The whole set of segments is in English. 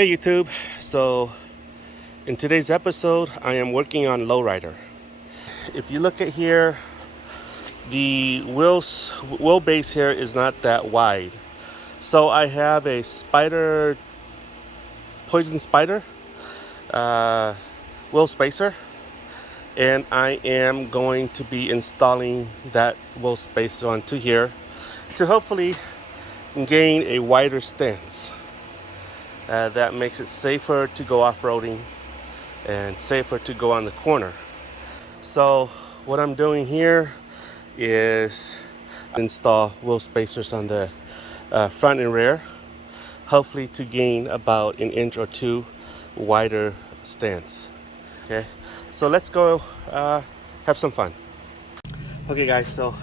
Hey YouTube, so in today's episode I am working on lowrider. If you look at here, the wheelbase here is not that wide. So I have a poison spider uh, wheel spacer, and I am going to be installing that wheel spacer onto here to hopefully gain a wider stance. That makes it safer to go off-roading and safer to go on the corner. So what I'm doing here is install wheel spacers on the front and rear, hopefully to gain about an inch or two wider stance. Okay, so let's go have some fun. Okay guys, so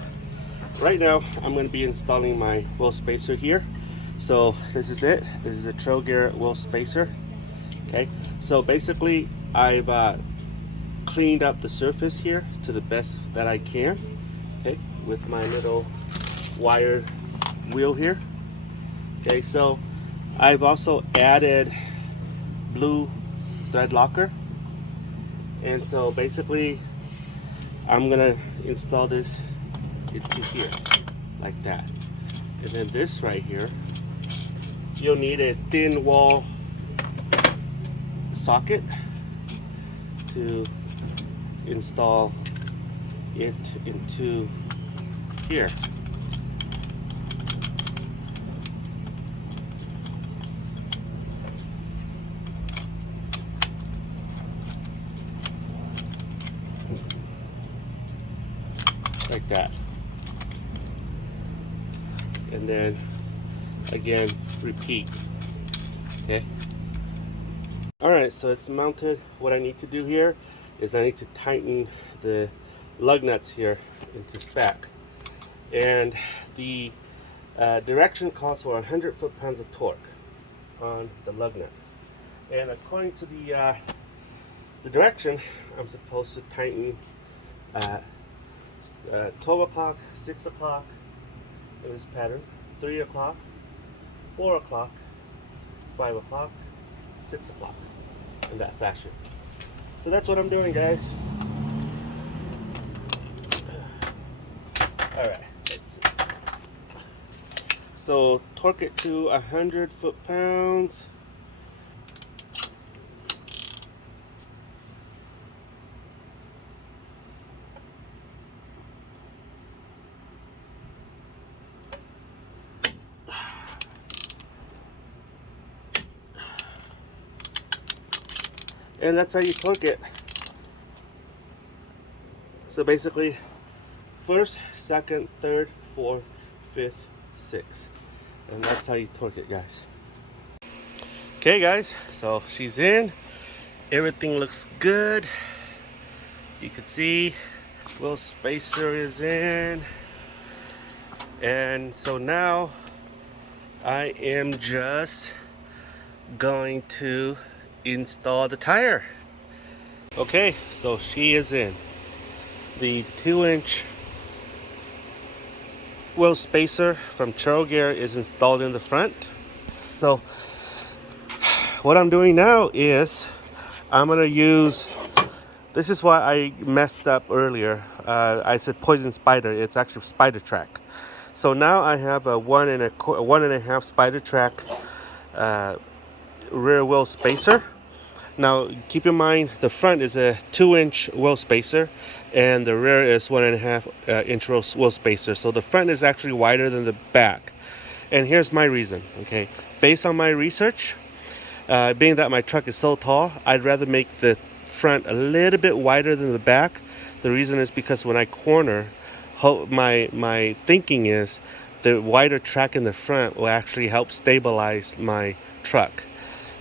right now I'm going to be installing my wheel spacer here. So this is it. This is a trail gear wheel spacer. Okay, so basically I've cleaned up the surface here to the best that I can, okay, with my little wired wheel here. Okay, so I've also added blue thread locker, and so basically I'm gonna install this into here like that. And then this right here, you'll need a thin wall socket to install it into here. Like that. And then again repeat. Okay. Alright, so it's mounted. What I need to do here is I need to tighten the lug nuts here into stack. And the direction calls for 100 foot-pounds of torque on the lug nut. And according to the direction, I'm supposed to tighten 12 o'clock, 6 o'clock in this pattern, 3 o'clock, 4 o'clock, 5 o'clock, 6 o'clock in that fashion. So that's what I'm doing, guys. Alright, let's see. So torque it to 100 foot-pounds. And that's how you torque it. So basically, first, second, third, fourth, fifth, sixth. And that's how you torque it, guys. Okay, guys, so she's in. Everything looks good. You can see wheel spacer is in. And so now I am just going to install the tire. Okay, so she is in. The 2-inch wheel spacer from Trail Gear is installed in the front. So what I'm doing now is I'm gonna use, this is why I messed up earlier. I said poison spider, it's actually Spidertrax. So now I have a 1.5 Spidertrax rear wheel spacer. Now keep in mind the front is a 2-inch wheel spacer and the rear is 1.5 inch wheel spacer. So the front is actually wider than the back. And here's my reason, okay? Based on my research, being that my truck is so tall, I'd rather make the front a little bit wider than the back. The reason is because when I corner, my thinking is the wider track in the front will actually help stabilize my truck.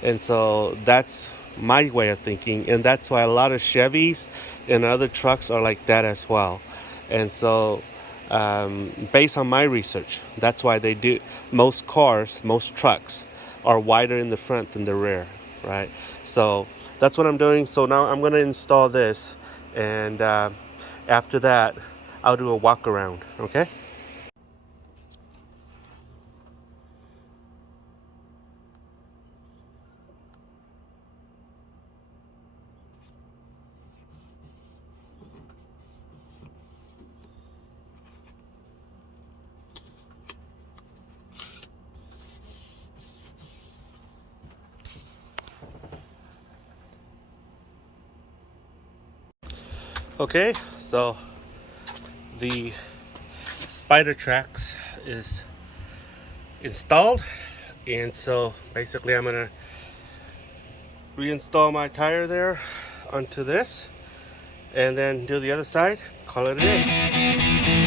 And so that's my way of thinking, and that's why a lot of Chevys and other trucks are like that as well. And so based on my research, that's why they do, most trucks are wider in the front than the rear, right? So that's what I'm doing. So now I'm going to install this, and after that I'll do a walk around. Okay. Okay, so the Spidertrax is installed, and so basically I'm gonna reinstall my tire there onto this and then do the other side, call it a day.